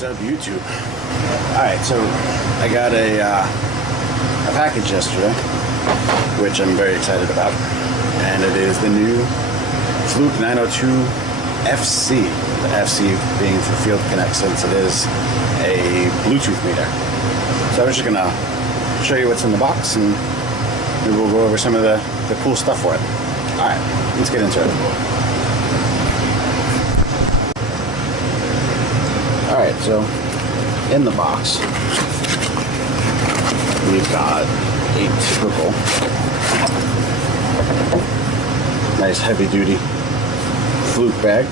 What's up, YouTube? Alright, so I got a package yesterday, which I'm very excited about, and it is the new FLUKE 902FC, the FC being for Field Connect, since it is a Bluetooth meter. So I'm just gonna show you what's in the box, and maybe we'll go over some of the cool stuff for it. Alright, let's get into it. Alright, so in the box, we've got a typical nice heavy-duty FLUKE bag.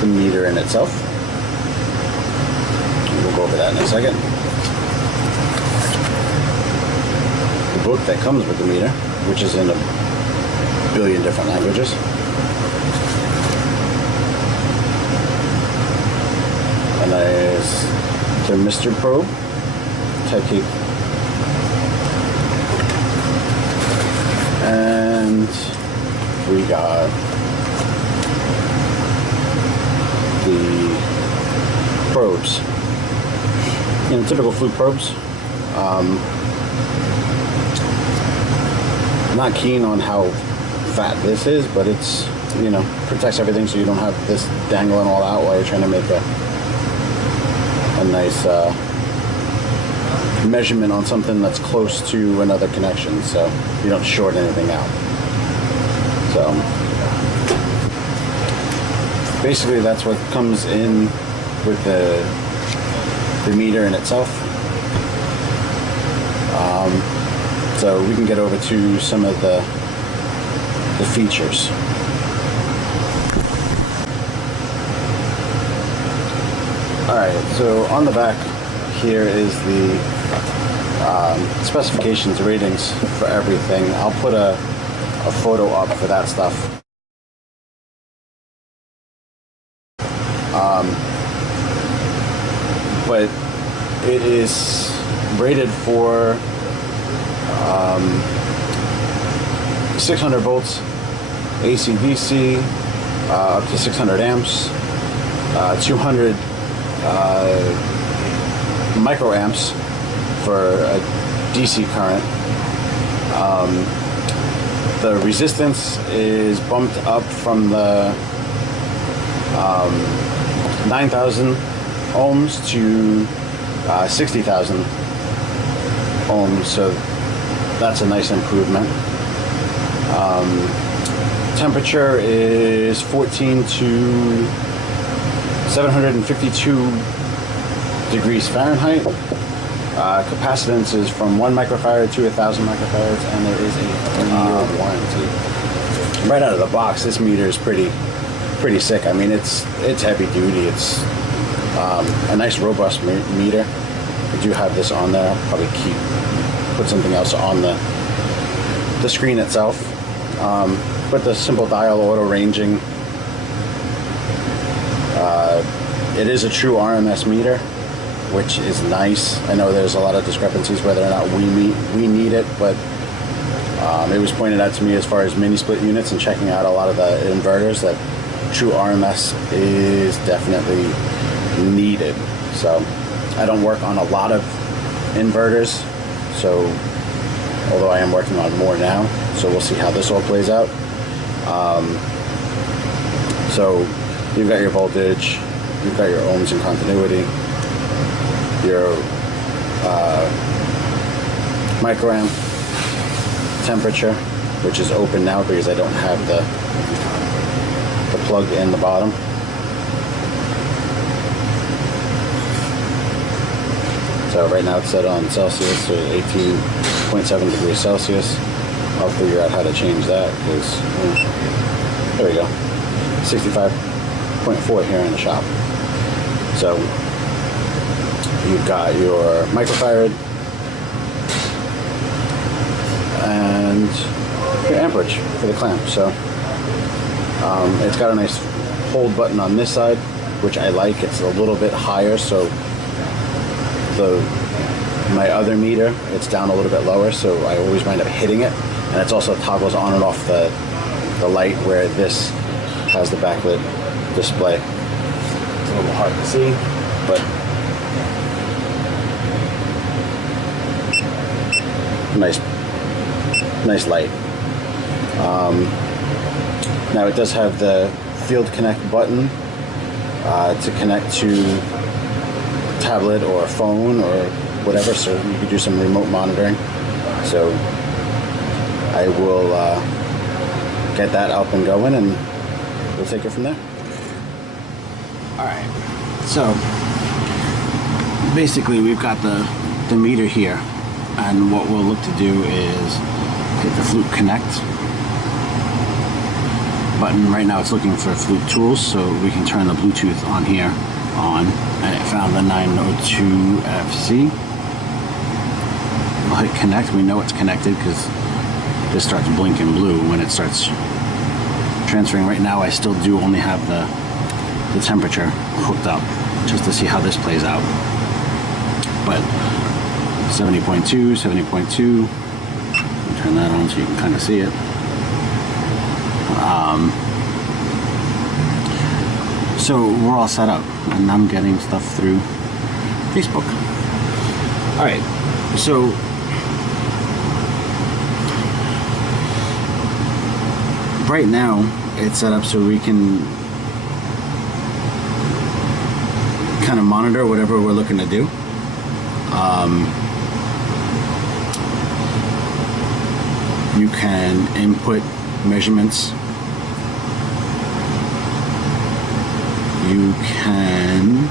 The meter in itself. We'll go over that in a second. The book that comes with the meter, which is in a billion different languages. A nice thermistor probe type key. And we got the probes. You know, typical FLUKE probes. I'm not keen on how fat this is, but it's, you know, protects everything so you don't have this dangling all out while you're trying to make a nice measurement on something that's close to another connection, so you don't short anything out. So basically that's what comes in with the meter in itself. So we can get over to some of the features. Alright, so on the back here is the specifications, ratings for everything. I'll put a photo up for that stuff. But it is rated for 600 volts AC/DC, up to 600 amps, 200 microamps for a DC current. The resistance is bumped up from the 9,000 ohms to 60,000 ohms, so that's a nice improvement. Temperature is 14 to 752 degrees Fahrenheit. Capacitance is from 1 microfarad to 1,000 microfarads, and there is a 3-year warranty. Right out of the box, this meter is pretty sick. I mean, it's heavy duty. It's a nice robust meter. I do have this on there. I'll probably put something else on the screen itself. But the simple dial auto ranging. It is a true RMS meter, which is nice. I know there's a lot of discrepancies whether or not we need it, but it was pointed out to me as far as mini split units and checking out a lot of the inverters that true RMS is definitely needed. So I don't work on a lot of inverters, so although I am working on more now, so we'll see how this all plays out. So you've got your voltage, you've got your ohms and continuity, your microamp, temperature, which is open now because I don't have the plug in the bottom. So right now it's set on Celsius, so 18.7 degrees Celsius. I'll figure out how to change that because, there we go, 65.4 here in the shop. So you've got your microfarad and your amperage for the clamp. So it's got a nice hold button on this side, which I like. It's a little bit higher, so my other meter, it's down a little bit lower, so I always wind up hitting it And it's also toggles on and off the light, where this has the backlit display. It's a little hard to see, but nice light. Now it does have the Field Connect button to connect to tablet or phone or whatever, so you could do some remote monitoring. So I will get that up and going, and we'll take it from there. Alright, so basically we've got the meter here, and what we'll look to do is hit the FLUKE Connect button. Right now it's looking for FLUKE tools, so we can turn the Bluetooth on here on, and it found the 902FC. We'll hit connect. We know it's connected because this starts blinking blue when it starts transferring. Right now I still do only have the temperature hooked up just to see how this plays out, but 70.2, 70.2. Turn that on so you can kind of see it. So we're all set up, and I'm getting stuff through Facebook. All right, so right now it's set up so we can kind of monitor whatever we're looking to do. You can input measurements. You can,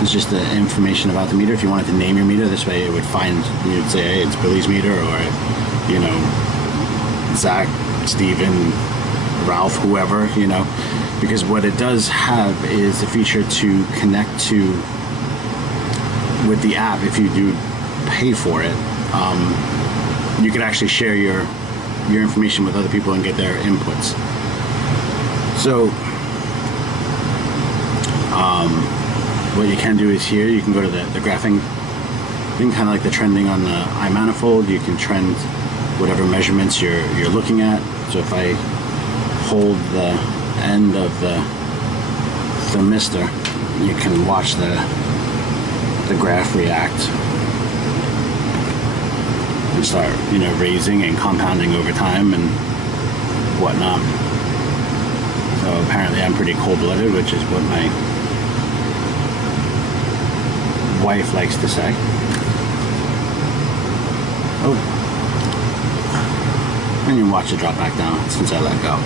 it's just the information about the meter. If you wanted to name your meter, this way it would find, you'd say, hey, it's Billy's meter, or, you know, Zach, Steven, Ralph, whoever, you know, because what it does have is a feature to connect to with the app. If you do pay for it, you could actually share your information with other people and get their inputs. So what you can do is here you can go to the graphing thing, kind of like the trending on the iManifold. You can trend whatever measurements you're looking at. So if I hold the end of the thermistor, you can watch the graph react and start, you know, raising and compounding over time and whatnot. So apparently I'm pretty cold-blooded, which is what my wife likes to say. Oh, and you watch it drop back down since I let go.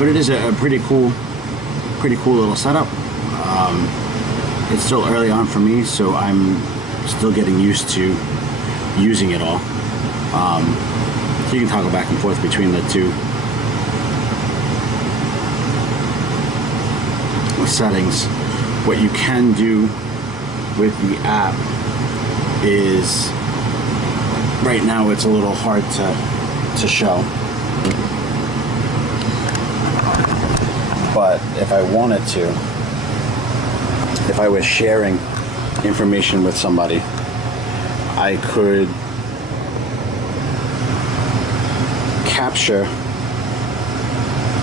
But it is a pretty cool little setup. It's still early on for me, so I'm still getting used to using it all. So you can toggle back and forth between the two settings. What you can do with the app is, right now it's a little hard to show, but if I wanted to, if I was sharing information with somebody, I could capture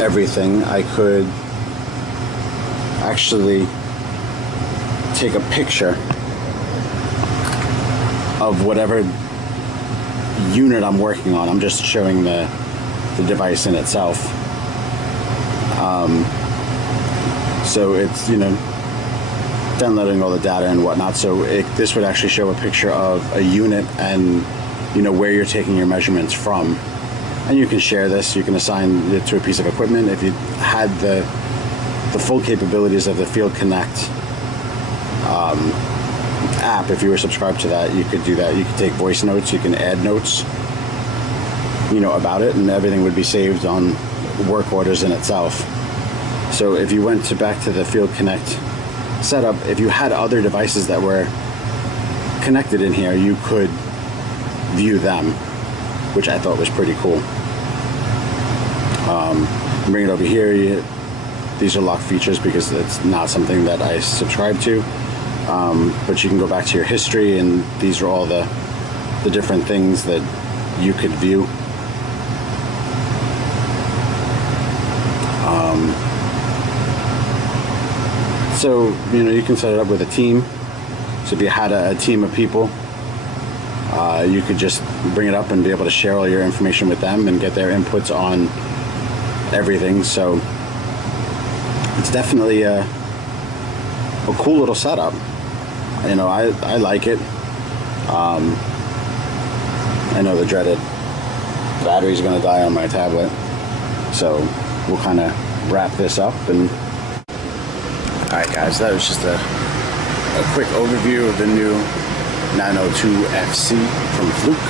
everything. I could actually take a picture of whatever unit I'm working on. I'm just showing the device in itself. So it's, you know, downloading all the data and whatnot. So this would actually show a picture of a unit and, you know, where you're taking your measurements from. And you can share this. You can assign it to a piece of equipment. If you had the full capabilities of the Field Connect app, if you were subscribed to that, you could do that. You could take voice notes. You can add notes, you know, about it, and everything would be saved on work orders in itself. So if you went back to the Field Connect setup, if you had other devices that were connected in here, you could view them, which I thought was pretty cool. Bring it over here. These are locked features because it's not something that I subscribe to. but you can go back to your history, and these are all the different things that you could view. So, you know, you can set it up with a team. So if you had a team of people, you could just bring it up and be able to share all your information with them and get their inputs on everything. So it's definitely a cool little setup. You know, I like it. I know the dreaded battery's gonna die on my tablet, so we'll kind of wrap this up. And alright guys, that was just a quick overview of the new 902FC from FLUKE.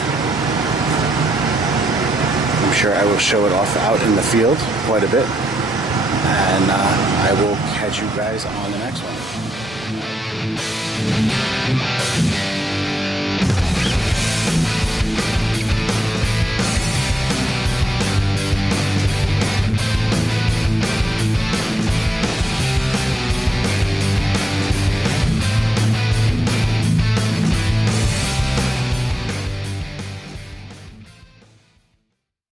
I'm sure I will show it off out in the field quite a bit, and I will catch you guys on the next one.